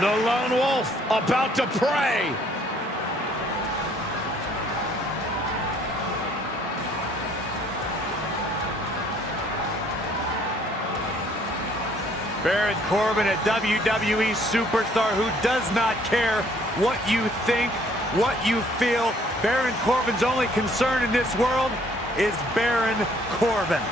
The lone wolf about to prey. Baron Corbin, a WWE superstar who does not care what you think, what you feel. Baron Corbin's only concern in this world is Baron Corbin.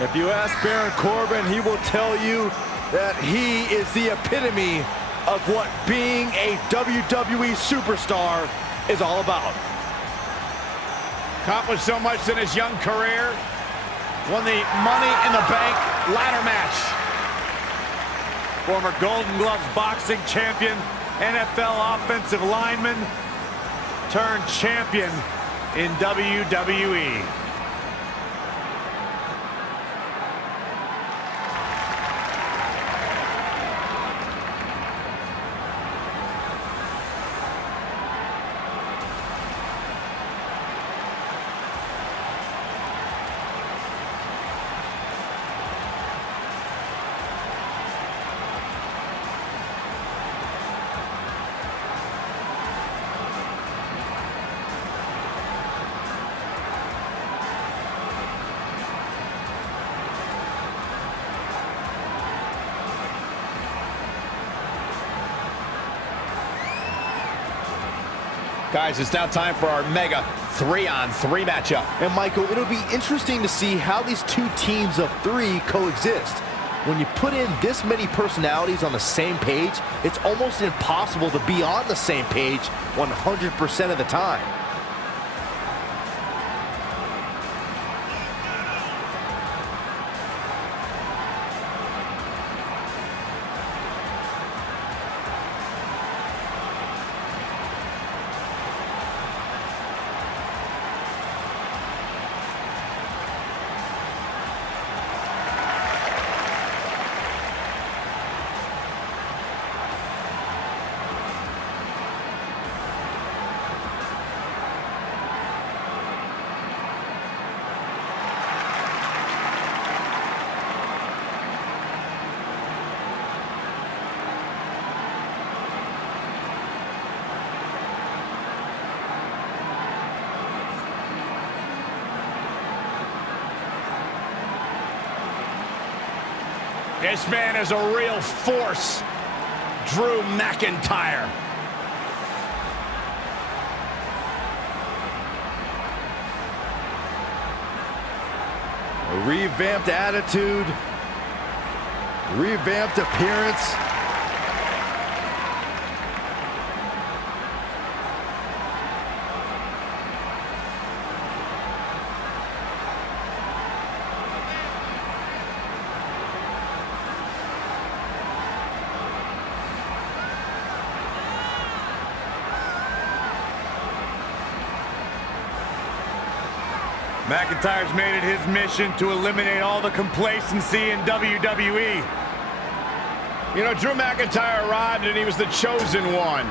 If you ask Baron Corbin, he will tell you that he is the epitome of what being a WWE superstar is all about. Accomplished so much in his young career. Won the Money in the Bank ladder match. Former Golden Gloves boxing champion, NFL offensive lineman, turned champion in WWE. Guys, it's now time for our mega 3-on-3 matchup. And Michael, it'll be interesting to see how these two teams of three coexist. When you put in this many personalities on the same page, it's almost impossible to be on the same page 100% of the time. This man is a real force, Drew McIntyre. A revamped attitude, revamped appearance. McIntyre's made it his mission to eliminate all the complacency in WWE. You know, Drew McIntyre arrived and he was the chosen one.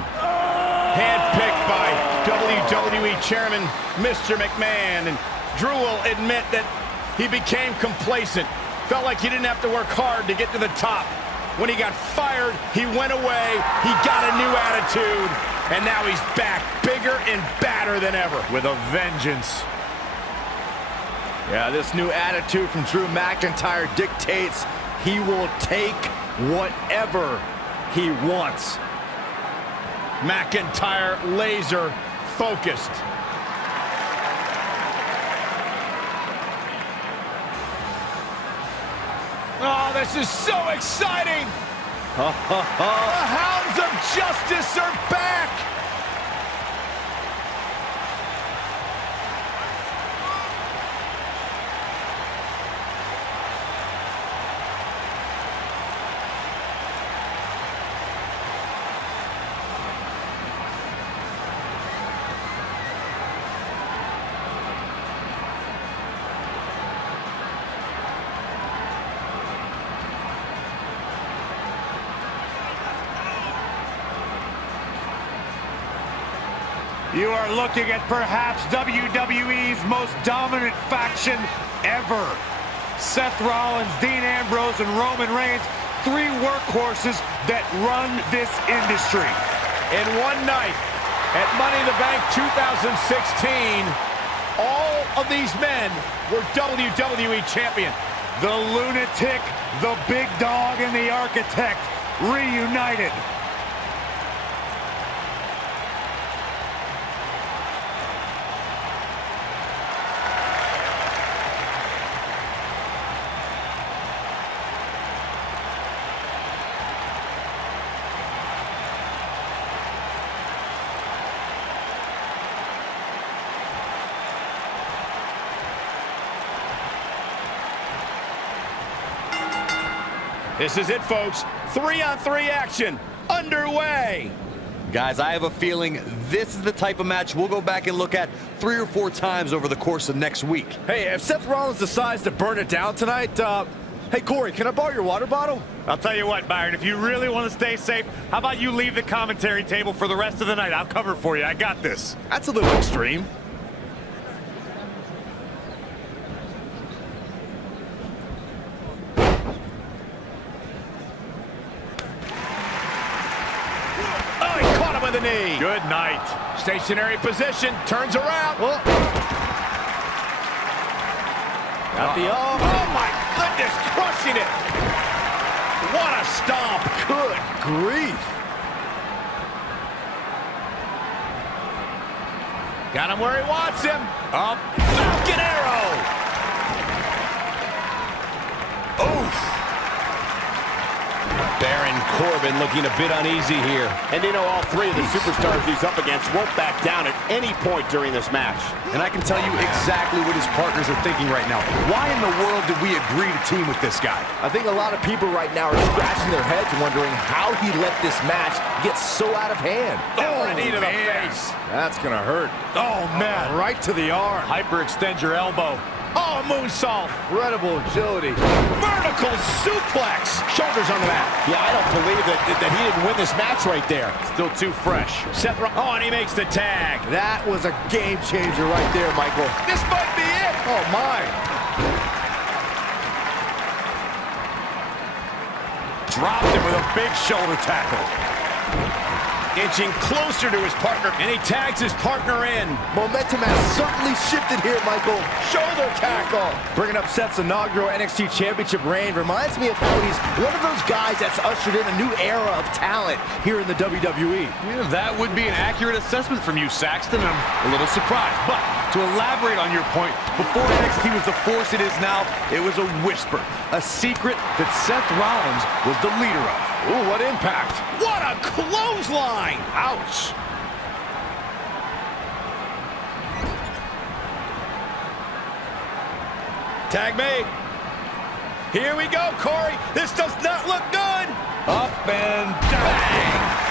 Handpicked by WWE Chairman Mr. McMahon. And Drew will admit that he became complacent. Felt like he didn't have to work hard to get to the top. When he got fired, he went away, he got a new attitude, and now he's back, bigger and badder than ever. With a vengeance. Yeah, this new attitude from Drew McIntyre dictates he will take whatever he wants. McIntyre laser focused. Oh, this is so exciting! The Hounds of Justice are back! You are looking at perhaps WWE's most dominant faction ever. Seth Rollins, Dean Ambrose, and Roman Reigns, three workhorses that run this industry. In one night, at Money in the Bank 2016, all of these men were WWE champion. The Lunatic, the Big Dog, and the Architect reunited. This is it, folks. 3-on-3 action underway. Guys, I have a feeling this is the type of match we'll go back and look at 3 or 4 times over the course of next week. Hey, if Seth Rollins decides to burn it down tonight, hey, Corey, can I borrow your water bottle? I'll tell you what, Byron, if you really want to stay safe, how about you leave the commentary table for the rest of the night? I'll cover for you. I got this. That's a little extreme. The knee. Good night. Stationary position, turns around. Got the oh my goodness, crushing it. What a stomp. Good grief. Got him where he wants him. Up. Falcon arrow. Oof. Baron Corbin looking a bit uneasy here. And you know, all three of the superstars he's up against won't back down at any point during this match. And I can tell you exactly what his partners are thinking right now. Why in the world did we agree to team with this guy? I think a lot of people right now are scratching their heads wondering how he let this match get so out of hand. Right into the face. That's gonna hurt. Oh, man. Right to the arm. Hyperextend your elbow. Oh, moonsault. Incredible agility. Vertical suplex. Shoulders on the mat. Yeah, I don't believe that he didn't win this match right there. Still too fresh. Seth oh, and he makes the tag. That was a game changer right there, Michael. This might be it. Oh, my. Dropped him with a big shoulder tackle. Inching closer to his partner, and he tags his partner in. Momentum has certainly shifted here, Michael. Shoulder tackle. Bringing up Seth's inaugural NXT Championship reign reminds me of how he's one of those guys that's ushered in a new era of talent here in the WWE. Yeah, that would be an accurate assessment from you, Saxton. I'm a little surprised. But to elaborate on your point, before NXT was the force it is now, it was a whisper, a secret that Seth Rollins was the leader of. Ooh, what impact. What a clothesline. Ouch. Tag made. Here we go, Corey. This does not look good. Up and down.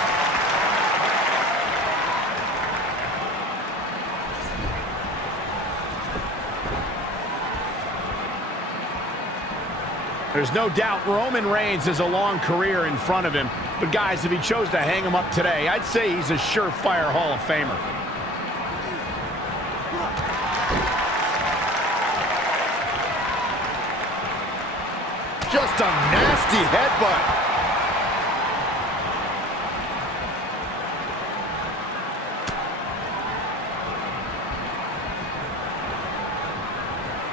There's no doubt Roman Reigns has a long career in front of him. But guys, if he chose to hang him up today, I'd say he's a surefire Hall of Famer. Just a nasty headbutt.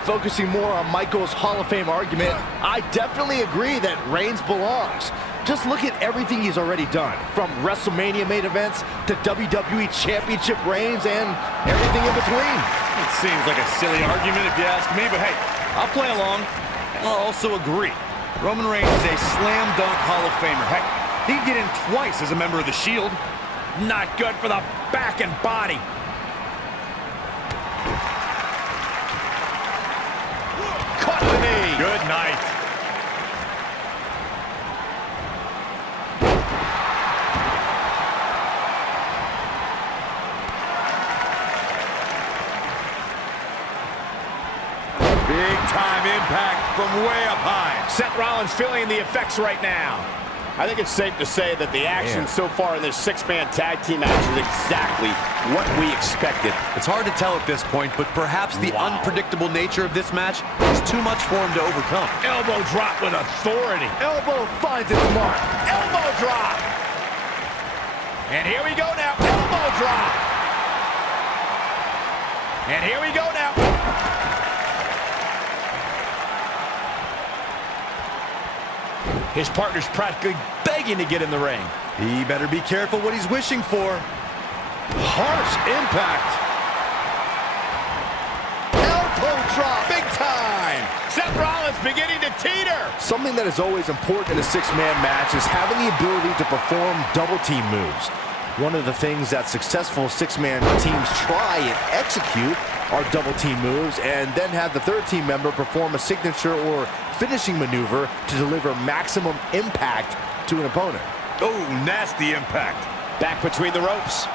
Focusing more on Michael's Hall of Fame argument, I definitely agree that Reigns belongs. Just look at everything he's already done, from WrestleMania main events to WWE Championship reigns and everything in between. It seems like a silly argument if you ask me, but hey, I'll play along. And I'll also agree. Roman Reigns is a slam dunk Hall of Famer. Heck, he'd get in twice as a member of the Shield. Not good for the back and body. Caught the knee. Good night. Big time impact from way up high. Seth Rollins feeling the effects right now. I think it's safe to say that the action so far in this six-man tag team match is exactly what we expected. It's hard to tell at this point, but perhaps the unpredictable nature of this match is too much for him to overcome. Elbow drop with authority. Elbow finds its mark. Elbow drop. And here we go now. Elbow drop. And here we go now. His partner's practically begging to get in the ring. He better be careful what he's wishing for. Harsh impact. Elbow drop. Big time. Seth Rollins beginning to teeter. Something that is always important in a six-man match is having the ability to perform double team moves. One of the things that successful six-man teams try and execute are double team moves, and then have the third team member perform a signature or finishing maneuver to deliver maximum impact to an opponent. Oh, nasty impact. Back between the ropes.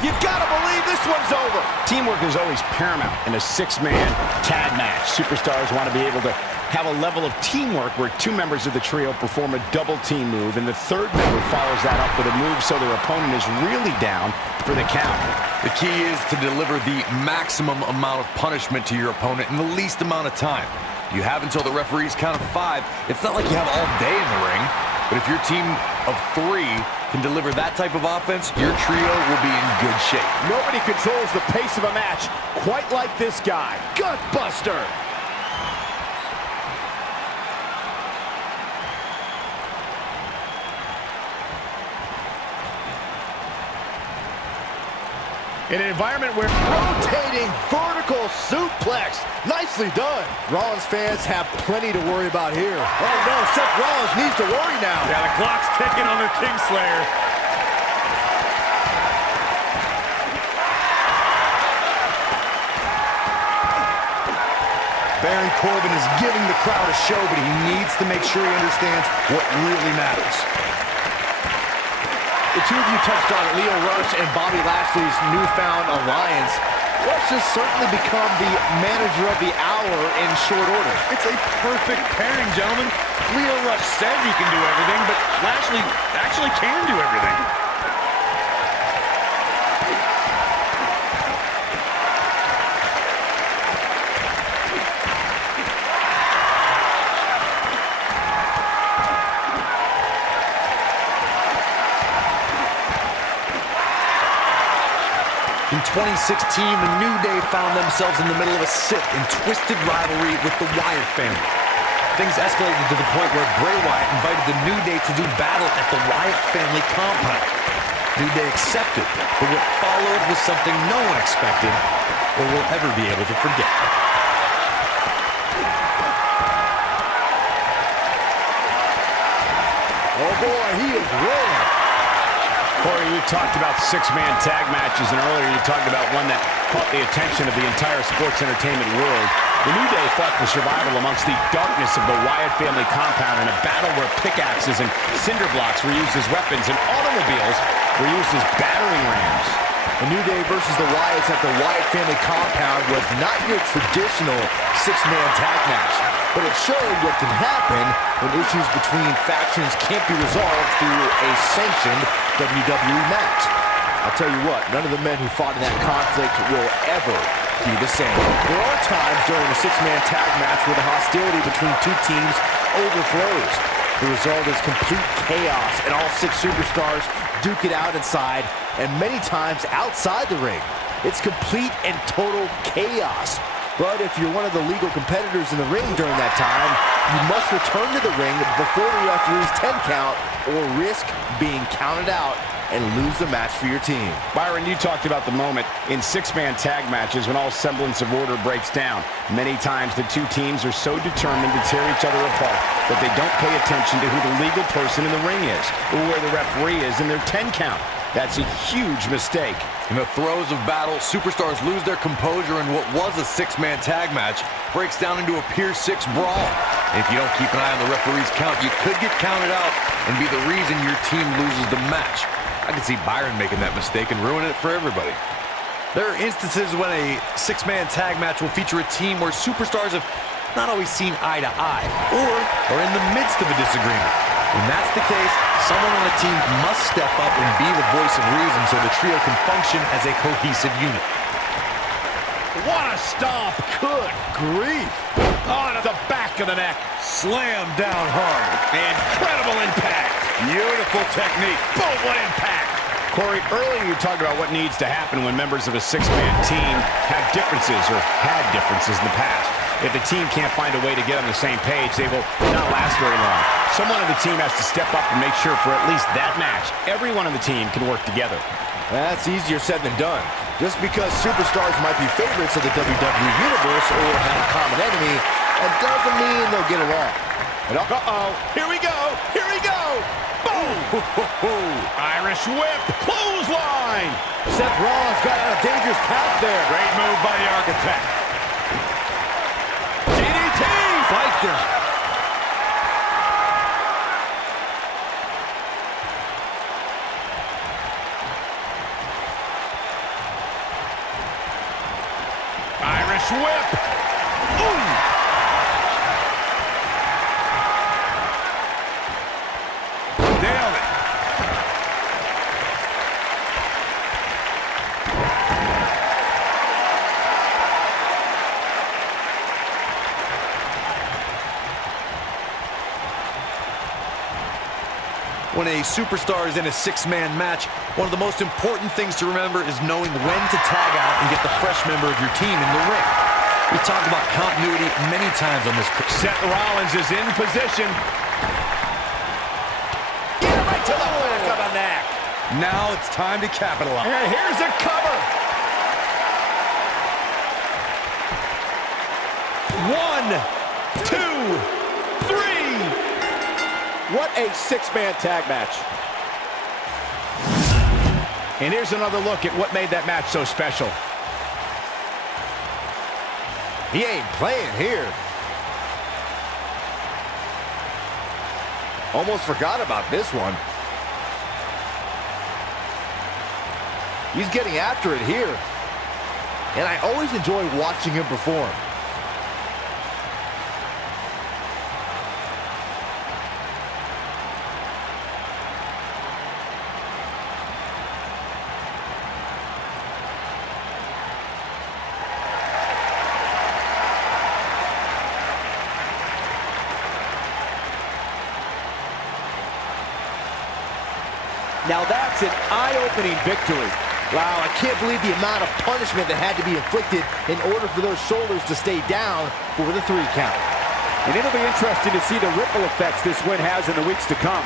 You gotta believe this one's over. Teamwork is always paramount in a six-man tag match. Superstars want to be able to have a level of teamwork where two members of the trio perform a double team move, and the third member follows that up with a move so their opponent is really down for the count. The key is to deliver the maximum amount of punishment to your opponent in the least amount of time. You have until the referee's count of 5. It's not like you have all day in the ring, but if your team of 3 can deliver that type of offense, your trio will be in good shape. Nobody controls the pace of a match quite like this guy. Gutbuster. In an environment where Rotating vertical suplex. Nicely done. Rollins fans have plenty to worry about here. Oh no, Seth Rollins needs to worry now. Yeah, the clock's ticking on the Kingslayer. Baron Corbin is giving the crowd a show, but he needs to make sure he understands what really matters. The two of you touched on Lio Rush and Bobby Lashley's newfound alliance. Rush has certainly become the manager of the hour in short order. It's a perfect pairing, gentlemen. Lio Rush says he can do everything, but Lashley actually can do everything. In 2016, the New Day found themselves in the middle of a sick and twisted rivalry with the Wyatt family. Things escalated to the point where Bray Wyatt invited the New Day to do battle at the Wyatt family compound. New Day accepted, but what followed was something no one expected or will ever be able to forget. Oh boy, he is rolling. Corey, we talked about six-man tag matches, and earlier you talked about one that caught the attention of the entire sports entertainment world. The New Day fought for survival amongst the darkness of the Wyatt family compound in a battle where pickaxes and cinder blocks were used as weapons and automobiles were used as battering rams. The New Day versus the Wyatts at the Wyatt family compound was not your traditional six-man tag match, but it showed what can happen when issues between factions can't be resolved through a sanctioned WWE match. I'll tell you what, none of the men who fought in that conflict will ever be the same. There are times during a six-man tag match where the hostility between two teams overflows. The result is complete chaos, and all 6 superstars duke it out inside, and many times outside the ring. It's complete and total chaos. But if you're one of the legal competitors in the ring during that time, you must return to the ring before the referee's 10 count or risk being counted out and lose the match for your team. Byron, you talked about the moment in six-man tag matches when all semblance of order breaks down. Many times the two teams are so determined to tear each other apart that they don't pay attention to who the legal person in the ring is or where the referee is in their 10 count. That's a huge mistake. In the throes of battle, superstars lose their composure, and what was a six-man tag match breaks down into a Pier 6 brawl. And if you don't keep an eye on the referee's count, you could get counted out and be the reason your team loses the match. I can see Byron making that mistake and ruining it for everybody. There are instances when a six-man tag match will feature a team where superstars have not always seen eye to eye, or are in the midst of a disagreement. When that's the case, someone on the team must step up and be the voice of reason so the trio can function as a cohesive unit. What a stomp. Good grief. On to the back of the neck. Slam down hard. Incredible impact. Beautiful technique. Boom, what impact. Corey, earlier you talked about what needs to happen when members of a six-man team have differences or had differences in the past. If the team can't find a way to get on the same page, they will not last very long. Someone on the team has to step up and make sure for at least that match, everyone on the team can work together. That's easier said than done. Just because superstars might be favorites of the WWE Universe or have a common enemy, that doesn't mean they'll get along. Uh-oh, here we go, here we go! Boom! Irish whip, clothesline! Seth Rollins got on a dangerous path there. Great move by the Architect. DDT! Spiked him. Irish whip! Ooh! Nailed it. When a superstar is in a six-man match, one of the most important things to remember is knowing when to tag out and get the fresh member of your team in the ring. We've talked about continuity many times on this. Seth Rollins is in position. Right to the back of the neck. Now it's time to capitalize. And here's a cover. 1, 2, 3. What a six-man tag match. And here's another look at what made that match so special. He ain't playing here. Almost forgot about this one. He's getting after it here. And I always enjoy watching him perform. Now that's an eye-opening victory. Wow, I can't believe the amount of punishment that had to be inflicted in order for those shoulders to stay down for the 3 count. And it'll be interesting to see the ripple effects this win has in the weeks to come.